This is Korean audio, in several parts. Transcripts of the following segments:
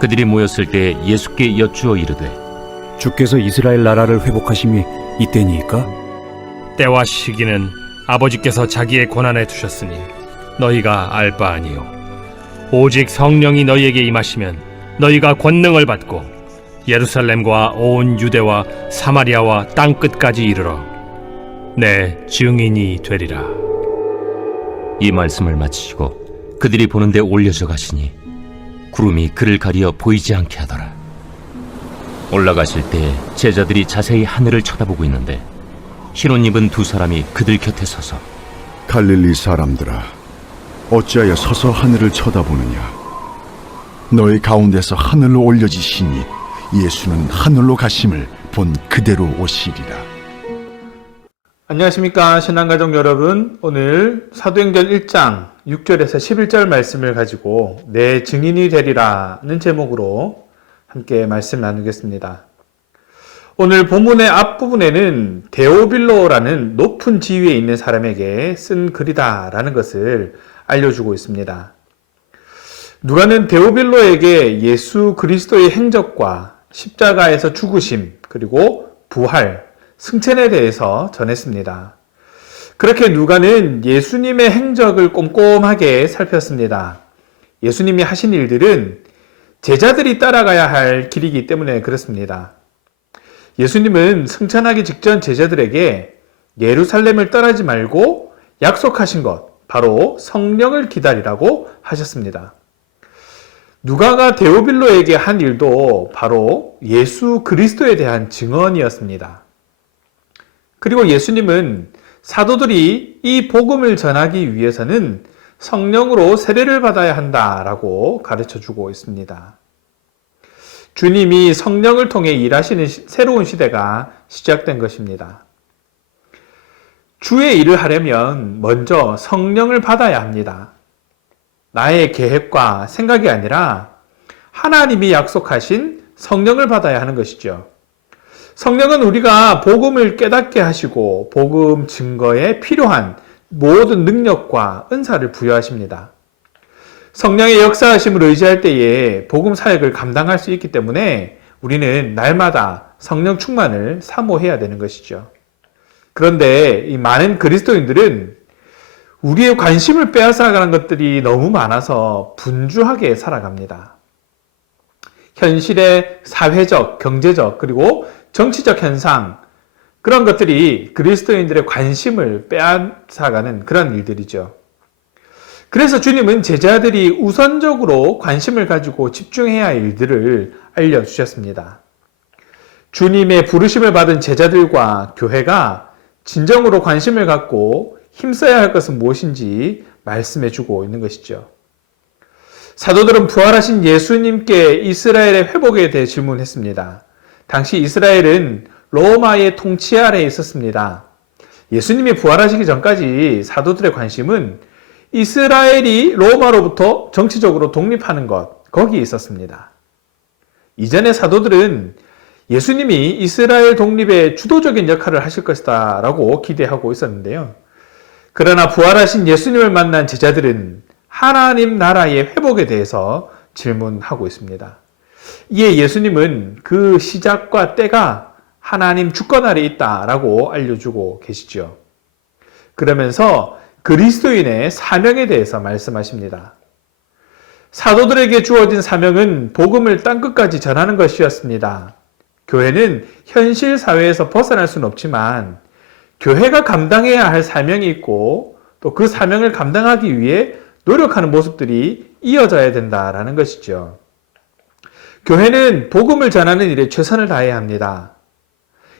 그들이 모였을 때 예수께 여쭈어 이르되 주께서 이스라엘 나라를 회복하심이 이때니이까? 때와 시기는 아버지께서 자기의 권한에 두셨으니 너희가 알 바 아니요 오직 성령이 너희에게 임하시면 너희가 권능을 받고 예루살렘과 온 유대와 사마리아와 땅끝까지 이르러 내 증인이 되리라. 이 말씀을 마치시고 그들이 보는데 올려져 가시니 구름이 그를 가리어 보이지 않게 하더라. 올라가실 때 제자들이 자세히 하늘을 쳐다보고 있는데 흰옷 입은 두 사람이 그들 곁에 서서 갈릴리 사람들아, 어찌하여 서서 하늘을 쳐다보느냐? 너희 가운데서 하늘로 올려지시니 예수는 하늘로 가심을 본 그대로 오시리라. 안녕하십니까 신앙가족 여러분. 오늘 사도행전 1장 6절에서 11절 말씀을 가지고 내 증인이 되리라는 제목으로 함께 말씀 나누겠습니다. 오늘 본문의 앞부분에는 데오빌로라는 높은 지위에 있는 사람에게 쓴 글이다라는 것을 알려주고 있습니다. 누가는 데오빌로에게 예수 그리스도의 행적과 십자가에서 죽으심 그리고 부활, 승천에 대해서 전했습니다. 그렇게 누가는 예수님의 행적을 꼼꼼하게 살폈습니다. 예수님이 하신 일들은 제자들이 따라가야 할 길이기 때문에 그렇습니다. 예수님은 승천하기 직전 제자들에게 예루살렘을 떠나지 말고 약속하신 것, 바로 성령을 기다리라고 하셨습니다. 누가가 데오빌로에게 한 일도 바로 예수 그리스도에 대한 증언이었습니다. 그리고 예수님은 사도들이 이 복음을 전하기 위해서는 성령으로 세례를 받아야 한다라고 가르쳐주고 있습니다. 주님이 성령을 통해 일하시는 새로운 시대가 시작된 것입니다. 주의 일을 하려면 먼저 성령을 받아야 합니다. 나의 계획과 생각이 아니라 하나님이 약속하신 성령을 받아야 하는 것이죠. 성령은 우리가 복음을 깨닫게 하시고 복음 증거에 필요한 모든 능력과 은사를 부여하십니다. 성령의 역사하심을 의지할 때에 복음 사역을 감당할 수 있기 때문에 우리는 날마다 성령 충만을 사모해야 되는 것이죠. 그런데 이 많은 그리스도인들은 우리의 관심을 빼앗아가는 것들이 너무 많아서 분주하게 살아갑니다. 현실의 사회적, 경제적, 그리고 정치적 현상, 그런 것들이 그리스도인들의 관심을 빼앗아가는 그런 일들이죠. 그래서 주님은 제자들이 우선적으로 관심을 가지고 집중해야 할 일들을 알려주셨습니다. 주님의 부르심을 받은 제자들과 교회가 진정으로 관심을 갖고 힘써야 할 것은 무엇인지 말씀해주고 있는 것이죠. 사도들은 부활하신 예수님께 이스라엘의 회복에 대해 질문했습니다. 당시 이스라엘은 로마의 통치 아래에 있었습니다. 예수님이 부활하시기 전까지 사도들의 관심은 이스라엘이 로마로부터 정치적으로 독립하는 것, 거기에 있었습니다. 이전의 사도들은 예수님이 이스라엘 독립의 주도적인 역할을 하실 것이다 라고 기대하고 있었는데요. 그러나 부활하신 예수님을 만난 제자들은 하나님 나라의 회복에 대해서 질문하고 있습니다. 이에 예수님은 그 시작과 때가 하나님 주권 아래 있다라고 알려주고 계시죠. 그러면서 그리스도인의 사명에 대해서 말씀하십니다. 사도들에게 주어진 사명은 복음을 땅끝까지 전하는 것이었습니다. 교회는 현실 사회에서 벗어날 수는 없지만 교회가 감당해야 할 사명이 있고 또 그 사명을 감당하기 위해 노력하는 모습들이 이어져야 된다라는 것이죠. 교회는 복음을 전하는 일에 최선을 다해야 합니다.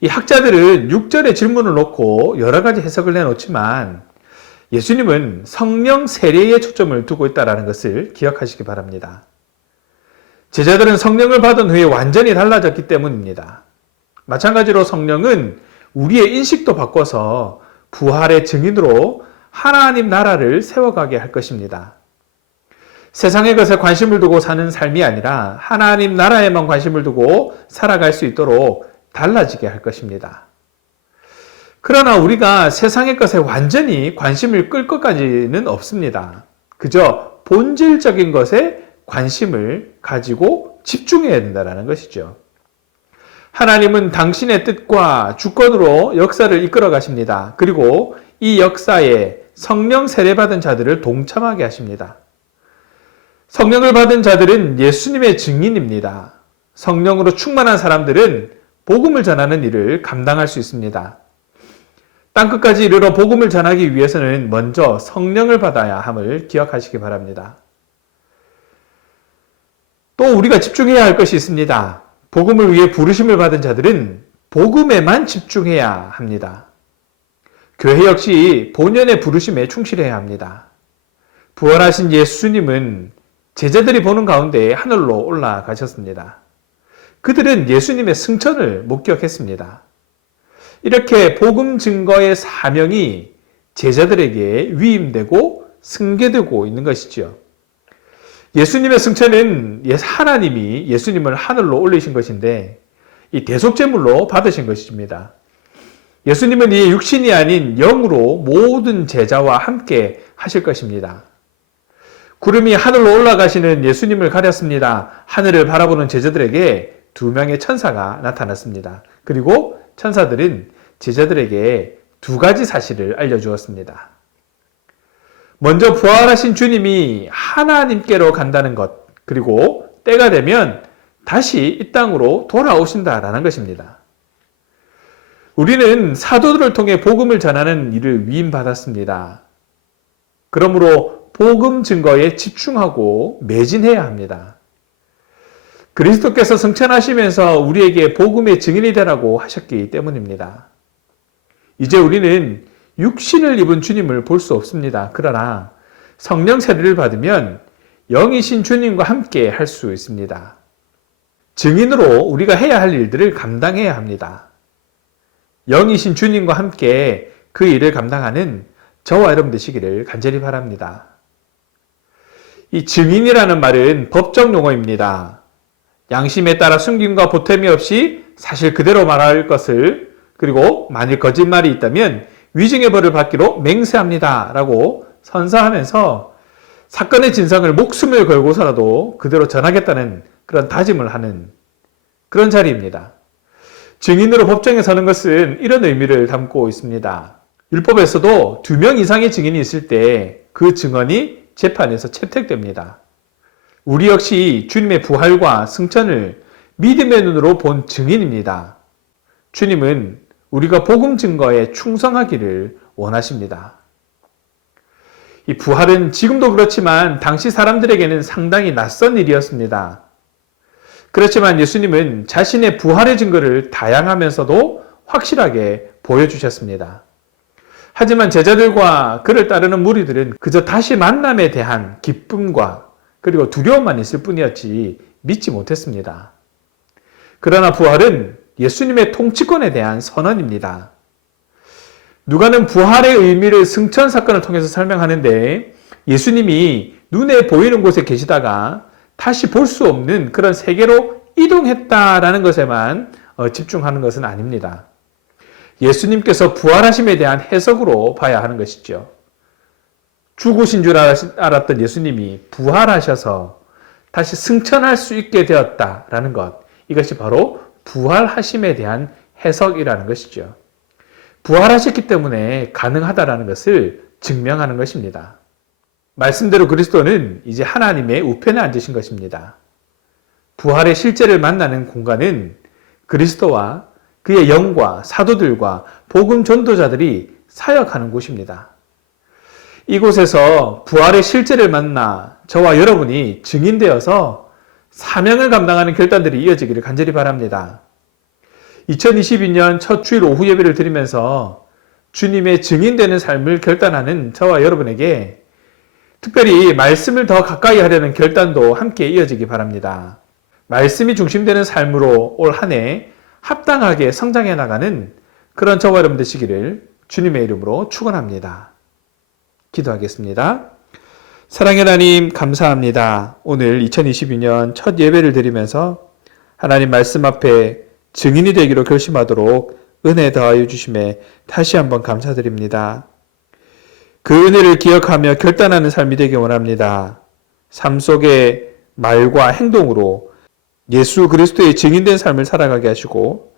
이 학자들은 6절의 질문을 놓고 여러 가지 해석을 내놓지만 예수님은 성령 세례에 초점을 두고 있다는 것을 기억하시기 바랍니다. 제자들은 성령을 받은 후에 완전히 달라졌기 때문입니다. 마찬가지로 성령은 우리의 인식도 바꿔서 부활의 증인으로 하나님 나라를 세워가게 할 것입니다. 세상의 것에 관심을 두고 사는 삶이 아니라 하나님 나라에만 관심을 두고 살아갈 수 있도록 달라지게 할 것입니다. 그러나 우리가 세상의 것에 완전히 관심을 끌 것까지는 없습니다. 그저 본질적인 것에 관심을 가지고 집중해야 된다는 것이죠. 하나님은 당신의 뜻과 주권으로 역사를 이끌어 가십니다. 그리고 이 역사에 성령 세례받은 자들을 동참하게 하십니다. 성령을 받은 자들은 예수님의 증인입니다. 성령으로 충만한 사람들은 복음을 전하는 일을 감당할 수 있습니다. 땅끝까지 이르러 복음을 전하기 위해서는 먼저 성령을 받아야 함을 기억하시기 바랍니다. 또 우리가 집중해야 할 것이 있습니다. 복음을 위해 부르심을 받은 자들은 복음에만 집중해야 합니다. 교회 역시 본연의 부르심에 충실해야 합니다. 부활하신 예수님은 제자들이 보는 가운데 하늘로 올라가셨습니다. 그들은 예수님의 승천을 목격했습니다. 이렇게 복음 증거의 사명이 제자들에게 위임되고 승계되고 있는 것이죠. 예수님의 승천은 하나님이 예수님을 하늘로 올리신 것인데 이 대속제물로 받으신 것입니다. 예수님은 이 육신이 아닌 영으로 모든 제자와 함께 하실 것입니다. 구름이 하늘로 올라가시는 예수님을 가렸습니다. 하늘을 바라보는 제자들에게 2명의 천사가 나타났습니다. 그리고 천사들은 제자들에게 2가지 사실을 알려주었습니다. 먼저 부활하신 주님이 하나님께로 간다는 것, 그리고 때가 되면 다시 이 땅으로 돌아오신다라는 것입니다. 우리는 사도들을 통해 복음을 전하는 일을 위임받았습니다. 그러므로 복음 증거에 집중하고 매진해야 합니다. 그리스도께서 승천하시면서 우리에게 복음의 증인이 되라고 하셨기 때문입니다. 이제 우리는 육신을 입은 주님을 볼 수 없습니다. 그러나 성령 세례를 받으면 영이신 주님과 함께 할 수 있습니다. 증인으로 우리가 해야 할 일들을 감당해야 합니다. 영이신 주님과 함께 그 일을 감당하는 저와 여러분 되시기를 간절히 바랍니다. 이 증인이라는 말은 법적 용어입니다. 양심에 따라 숨김과 보탬이 없이 사실 그대로 말할 것을, 그리고 만일 거짓말이 있다면 위증의 벌을 받기로 맹세합니다 라고 선서하면서 사건의 진상을 목숨을 걸고서라도 그대로 전하겠다는 그런 다짐을 하는 그런 자리입니다. 증인으로 법정에 서는 것은 이런 의미를 담고 있습니다. 율법에서도 2명 이상의 증인이 있을 때 그 증언이 재판에서 채택됩니다. 우리 역시 주님의 부활과 승천을 믿음의 눈으로 본 증인입니다. 주님은 우리가 복음 증거에 충성하기를 원하십니다. 이 부활은 지금도 그렇지만 당시 사람들에게는 상당히 낯선 일이었습니다. 그렇지만 예수님은 자신의 부활의 증거를 다양하면서도 확실하게 보여주셨습니다. 하지만 제자들과 그를 따르는 무리들은 그저 다시 만남에 대한 기쁨과 그리고 두려움만 있을 뿐이었지 믿지 못했습니다. 그러나 부활은 예수님의 통치권에 대한 선언입니다. 누가는 부활의 의미를 승천 사건을 통해서 설명하는데 예수님이 눈에 보이는 곳에 계시다가 다시 볼 수 없는 그런 세계로 이동했다라는 것에만 집중하는 것은 아닙니다. 예수님께서 부활하심에 대한 해석으로 봐야 하는 것이죠. 죽으신 줄 알았던 예수님이 부활하셔서 다시 승천할 수 있게 되었다라는 것, 이것이 바로 부활하심에 대한 해석이라는 것이죠. 부활하셨기 때문에 가능하다라는 것을 증명하는 것입니다. 말씀대로 그리스도는 이제 하나님의 우편에 앉으신 것입니다. 부활의 실제를 만나는 공간은 그리스도와 그의 영과 사도들과 복음 전도자들이 사역하는 곳입니다. 이곳에서 부활의 실제를 만나 저와 여러분이 증인되어서 사명을 감당하는 결단들이 이어지기를 간절히 바랍니다. 2022년 첫 주일 오후 예배를 드리면서 주님의 증인되는 삶을 결단하는 저와 여러분에게 특별히 말씀을 더 가까이 하려는 결단도 함께 이어지기 바랍니다. 말씀이 중심되는 삶으로 올 한 해 합당하게 성장해 나가는 그런 저와 여러분 되시기를 주님의 이름으로 축원합니다. 기도하겠습니다. 사랑의 하나님 감사합니다. 오늘 2022년 첫 예배를 드리면서 하나님 말씀 앞에 증인이 되기로 결심하도록 은혜 더하여 주심에 다시 한번 감사드립니다. 그 은혜를 기억하며 결단하는 삶이 되기 원합니다. 삶 속의 말과 행동으로 예수 그리스도의 증인된 삶을 살아가게 하시고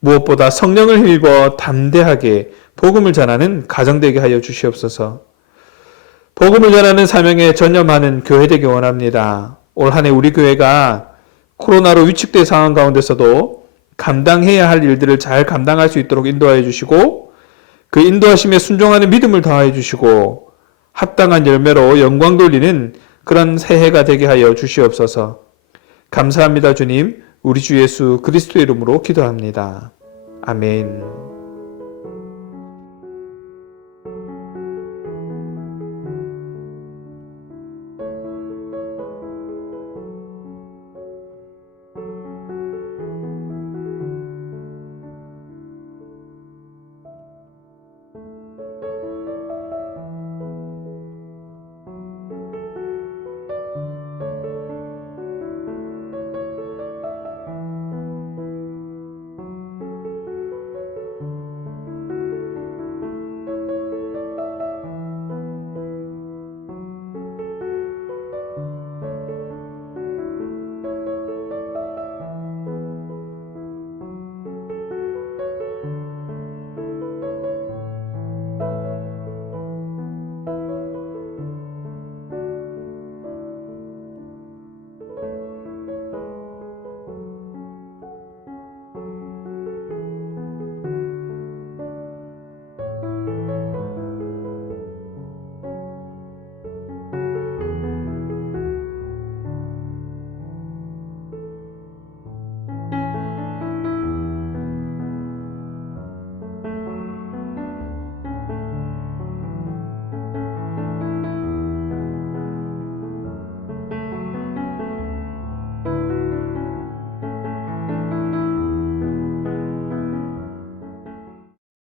무엇보다 성령을 힘입어 담대하게 복음을 전하는 가정 되게 하여 주시옵소서. 복음을 전하는 사명에 전념하는 교회 되기 원합니다. 올 한 해 우리 교회가 코로나로 위축된 상황 가운데서도 감당해야 할 일들을 잘 감당할 수 있도록 인도하여 주시고 그 인도하심에 순종하는 믿음을 더하여 주시고 합당한 열매로 영광 돌리는 그런 새해가 되게 하여 주시옵소서. 감사합니다, 주님. 우리 주 예수 그리스도의 이름으로 기도합니다. 아멘.